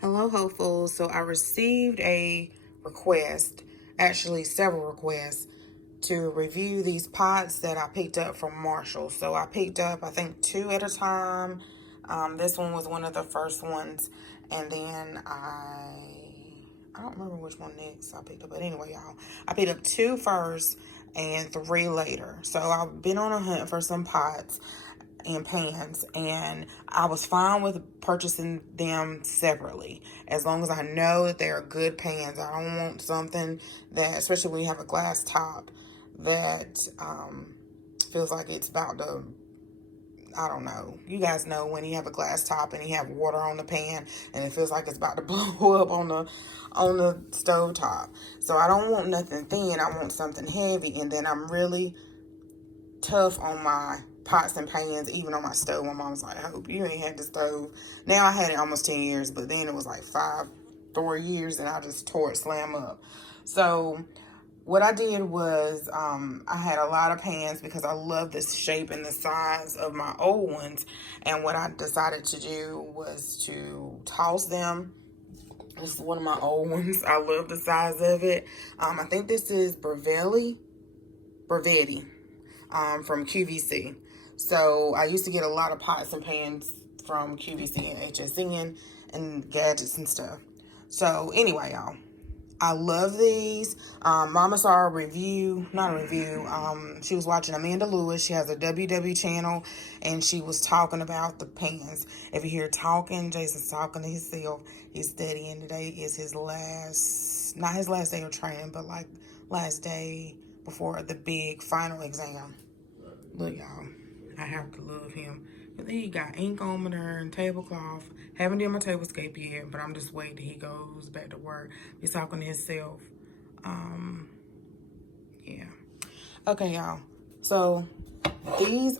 Hello, hopefuls. So I received a request, actually several requests, to review these pots that I picked up from Marshall. So I picked up, I think, 2 at a time. This one was one of the first ones. And then I don't remember which one next I picked up. But anyway, y'all, I picked up 2 first and 3 later. So I've been on a hunt for some pots and pans, and I was fine with purchasing them separately as long as I know that they're good pans. I don't want something that, especially when you have a glass top, that feels like it's about to, I don't know. You guys know when you have a glass top and you have water on the pan and it feels like it's about to blow up on the stove top. So I don't want nothing thin. I want something heavy, and then I'm really tough on my pots and pans, even on my stove. My mom's like, I hope you ain't had the stove. Now I had it almost 10 years, but then it was like 4 years, and I just tore it slam up. So what I did was I had a lot of pans because I love the shape and the size of my old ones. And what I decided to do was to toss them. This is one of my old ones. I love the size of it. I think this is Brevetti from QVC. So I used to get a lot of pots and pans from QVC and HSN and gadgets and stuff. So anyway, y'all, I love these. Mama saw a review, not a review. She was watching Amanda Lewis. She has a WW channel, and she was talking about the pans. If you hear talking, Jason's talking to himself. He's studying. Today is his not his last day of training, but like last day before the big final exam. Look, y'all, I have to love him. But then he got ink on there and tablecloth. Haven't done my tablescape yet, but I'm just waiting till he goes back to work. He's talking to himself. Yeah. Okay, y'all. So this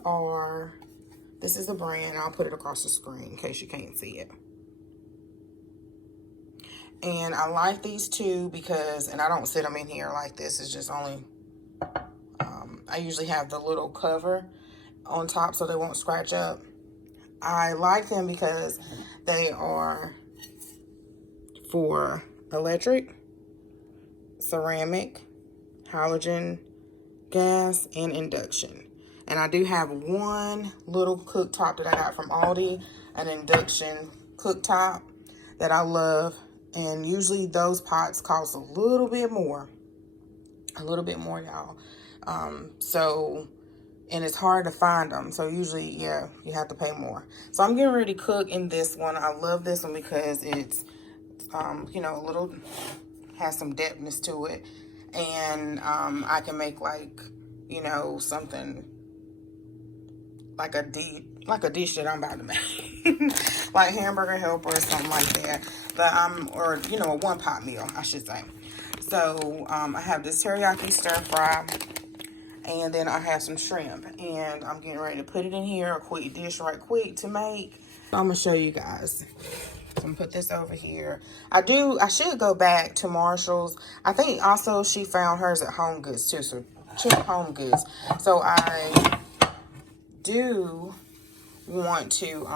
is the brand. I'll put it across the screen in case you can't see it. And I like these 2 because, and I don't sit them in here like this. It's just only, I usually have the little cover on top so they won't scratch up. I like them because they are for electric, ceramic, halogen gas, and induction. And I do have one little cooktop that I got from Aldi, an induction cooktop that I love. And usually those pots cost a little bit more, y'all. And it's hard to find them. So usually, yeah, you have to pay more. So I'm getting ready to cook in this one. I love this one because it's, you know, a little, has some depthness to it. And I can make like, you know, something like a dish that I'm about to make. Like hamburger helper or something like that. But or, you know, a 1-pot meal, I should say. So I have this teriyaki stir fry. And then I have some shrimp, and I'm getting ready to put it in here, a quick dish right quick to make. I'm gonna show you guys. So I'm gonna put this over here. I should go back to Marshall's. I think also she found hers at Home Goods too, so check Home Goods. So I do want to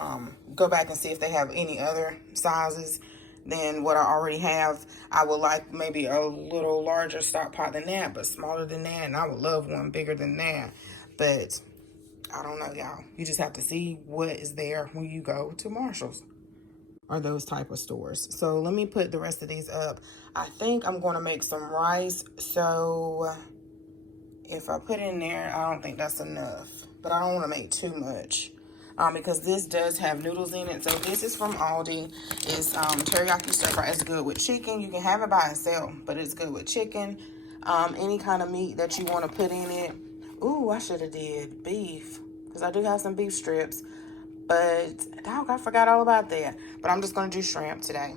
go back and see if they have any other sizes than what I already have. I would like maybe a little larger stock pot than that, but smaller than that, and I would love one bigger than that. But I don't know, y'all. You just have to see what is there when you go to Marshall's or those type of stores. So let me put the rest of these up. I think I'm going to make some rice, so if I put in there, I don't think that's enough, but I don't want to make too much. Because this does have noodles in it. So this is from Aldi. It's teriyaki stir fry. It's good with chicken. You can have it by itself, but it's good with chicken. Any kind of meat that you want to put in it. Ooh, I should have did beef, because I do have some beef strips. But dog, I forgot all about that. But I'm just going to do shrimp today.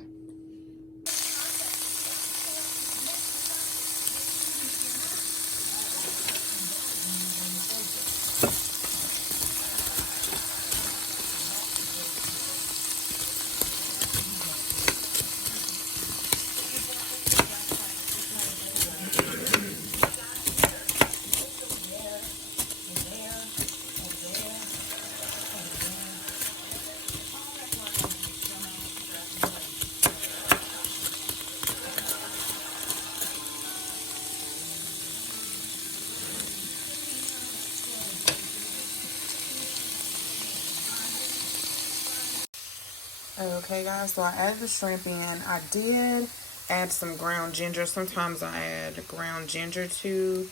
Okay guys, so I added the shrimp in. I did add some ground ginger. Sometimes I add ground ginger too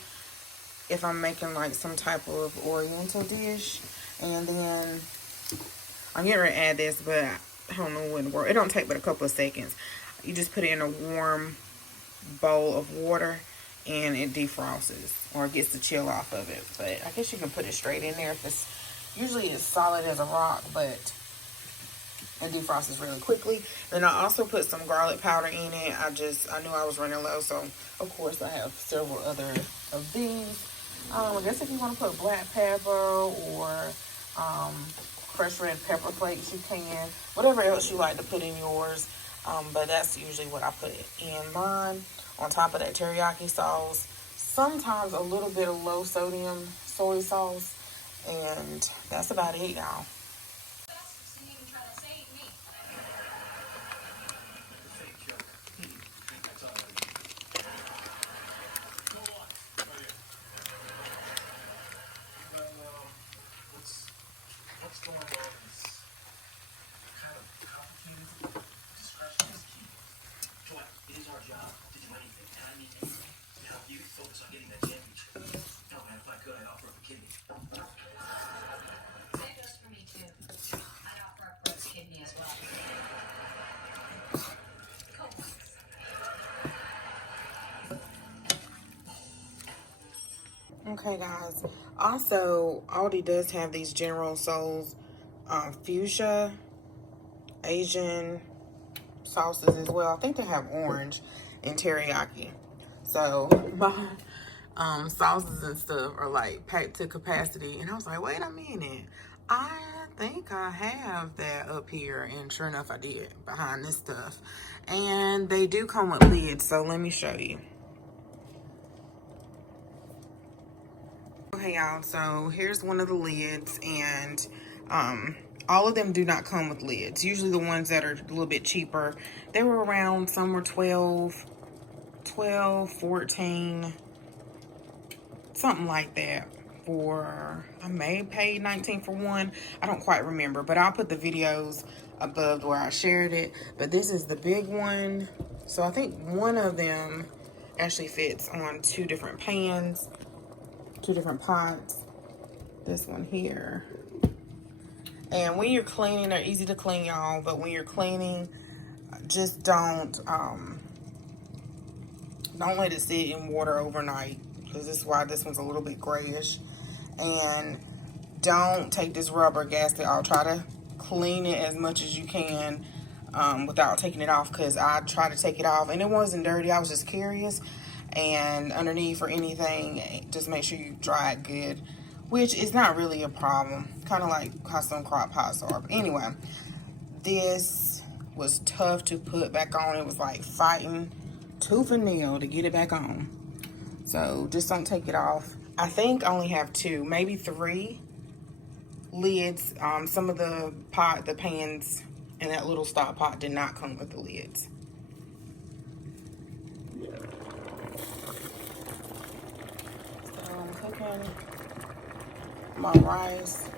if I'm making like some type of oriental dish. And then I'm getting ready to add this, but I don't know when it works. It don't take but a couple of seconds. You just put it in a warm bowl of water and it defrosts or gets the chill off of it. But I guess you can put it straight in there if it's, usually it's solid as a rock, but it defrosts really quickly. Then I also put some garlic powder in it. I knew I was running low, so of course I have several other of these. I guess if you want to put black pepper or crushed red pepper flakes, you can. Whatever else you like to put in yours. But that's usually what I put in mine. On top of that teriyaki sauce. Sometimes a little bit of low sodium soy sauce. And that's about it, y'all. Okay guys, also Aldi does have these General Tso's fuchsia Asian sauces as well. I think they have orange and teriyaki. So my sauces and stuff are like packed to capacity, and I was like, wait a minute, I think I have that up here, and sure enough I did, behind this stuff. And they do come with lids, so let me show you. Okay y'all, so here's one of the lids, and all of them do not come with lids. Usually the ones that are a little bit cheaper, they were around, some were 12, 14, something like that. For, I may have paid 19 for one, I don't quite remember, but I'll put the videos above where I shared it. But this is the big one, so I think one of them actually fits on 2 different pans, 2 different pots. This one here. And when you're cleaning, they're easy to clean, y'all, but when you're cleaning, just don't let it sit in water overnight, because this is why this one's a little bit grayish. And don't take this rubber gasket off. Try to clean it as much as you can without taking it off, because I tried to take it off and it wasn't dirty. I was just curious. And underneath or anything, just make sure you dry it good, which is not really a problem. Kind of like how some crock pots are. But anyway, this was tough to put back on. It was like fighting tooth and nail to get it back on. So just don't take it off. I think I only have 2, maybe 3 lids. Some of the pans in that little stock pot did not come with the lids. So I'm cooking my rice,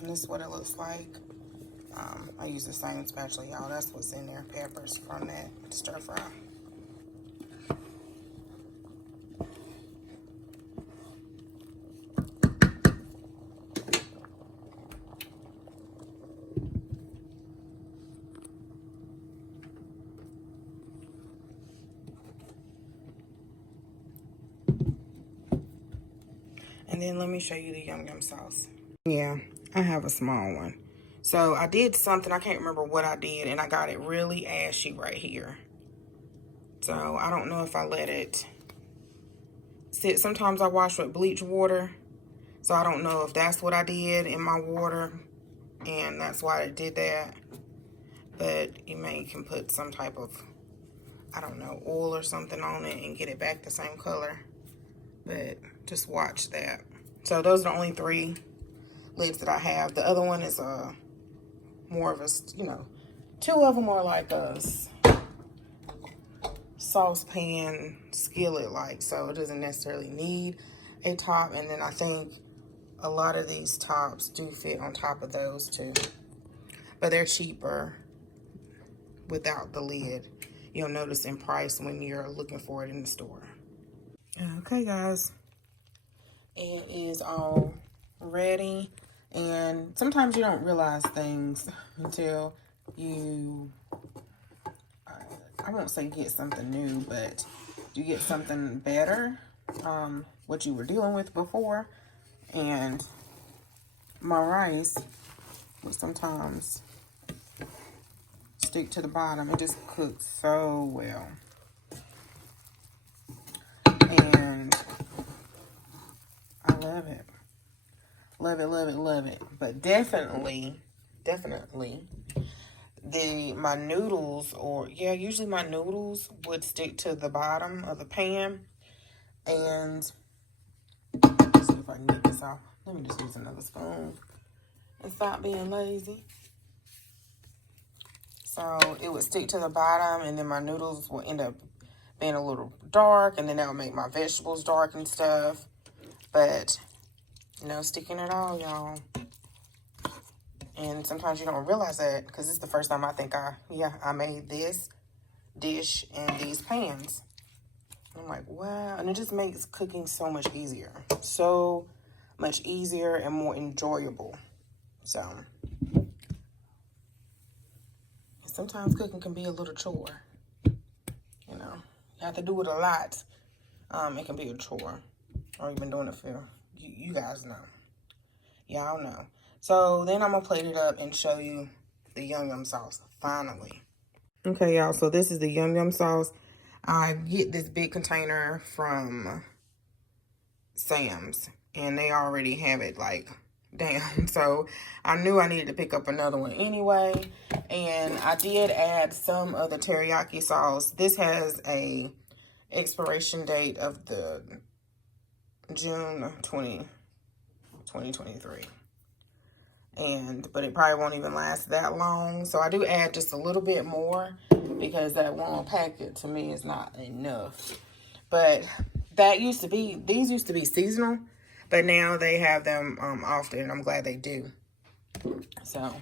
and this is what it looks like. I use the same spatula, y'all. That's what's in there, peppers from that stir fry. And then let me show you the yum yum sauce. Yeah, I have a small one. So I did something, I can't remember what I did, and I got it really ashy right here. So I don't know if I let it sit. Sometimes I wash with bleach water. So I don't know if that's what I did in my water, and that's why it did that. But you can put some type of, I don't know, oil or something on it and get it back the same color. But just watch that. So those are the only 3 lids that I have. The other one is more of a, 2 of them are like a saucepan skillet like, so it doesn't necessarily need a top. And then I think a lot of these tops do fit on top of those too. but they're cheaper without the lid. You'll notice in price when you're looking for it in the store. Okay, guys, it is all ready. And sometimes you don't realize things until you, I won't say get something new, but you get something better, what you were dealing with before. And my rice will sometimes stick to the bottom. It just cooks so well. And I love it. Love it, love it, love it. But definitely, my noodles, usually my noodles would stick to the bottom of the pan. And let's see if I can get this off. Let me just use another spoon and stop being lazy. So it would stick to the bottom, and then my noodles will end up being a little dark, and then that will make my vegetables dark and stuff. But no sticking at all, y'all. And sometimes you don't realize that, because it's the first time I think I made this dish in these pans. I'm like, wow. And it just makes cooking so much easier. So much easier and more enjoyable. So sometimes cooking can be a little chore. You know, you have to do it a lot. It can be a chore. Or you've been doing it for, you guys know. Y'all know. So then I'm going to plate it up and show you the Yum Yum sauce, finally. Okay, y'all, so this is the Yum Yum sauce. I get this big container from Sam's, and they already have it, like, down. So I knew I needed to pick up another one anyway. And I did add some of the teriyaki sauce. This has a expiration date of the June 2023. But it probably won't even last that long. So I do add just a little bit more, because that one packet to me is not enough. But these used to be seasonal, but now they have them often, and I'm glad they do. So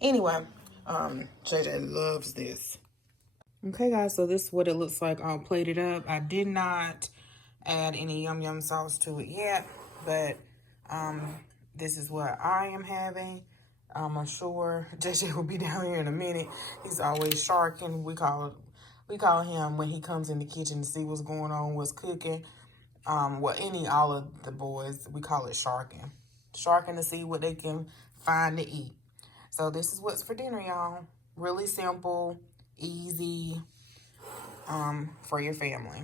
anyway, JJ loves this. Okay, guys, so this is what it looks like all plated up. I did not add any Yum Yum sauce to it yet, but this is what I am having. I'm sure JJ will be down here in a minute. He's always sharking. We call him when he comes in the kitchen to see what's going on, what's cooking. All of the boys, we call it sharking. Sharking to see what they can find to eat. So this is what's for dinner, y'all. Really simple, easy, for your family.